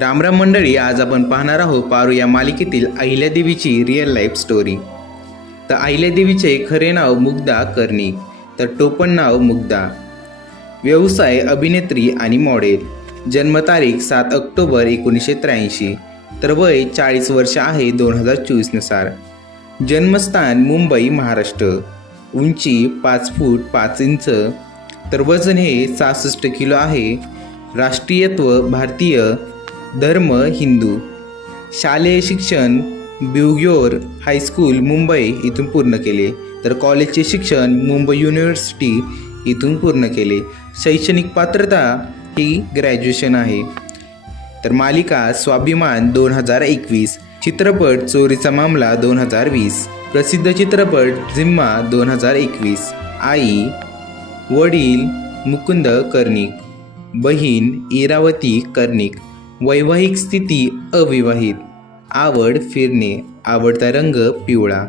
रामराम मंडळी, आज आपण पाहणार आहोत पारू या मालिकेतील अहिल्यादेवीची रिअल लाईफ स्टोरी. तर अहिल्यादेवीचे खरे नाव मुग्धा कर्णिक, तर टोपण नाव मुग्धा. व्यवसाय अभिनेत्री आणि मॉडेल. जन्मतारीख 7 ऑक्टोबर 1983, तर वय 40 वर्ष आहे 2024 नुसार. जन्मस्थान मुंबई महाराष्ट्र. उंची 5 फूट 5 इंच, तर वजन हे 66 किलो आहे. राष्ट्रीयत्व भारतीय. धर्म हिंदू. शालेय शिक्षण ब्युग्योर हायस्कूल मुंबई इथून पूर्ण केले, तर कॉलेजचे शिक्षण मुंबई युनिव्हर्सिटी इथून पूर्ण केले. शैक्षणिक पात्रता ही ग्रॅज्युएशन आहे. तर मालिका स्वाभिमान 2021, चित्रपट चोरीचा मामला 2020, प्रसिद्ध चित्रपट जिम्मा 2021. आई वडील मुकुंद कर्णिक, बहीण इरावती कर्णिक. वैवाहिक स्थिती अविवाहित. आवड फिरणे. आवडता रंग पिवळा.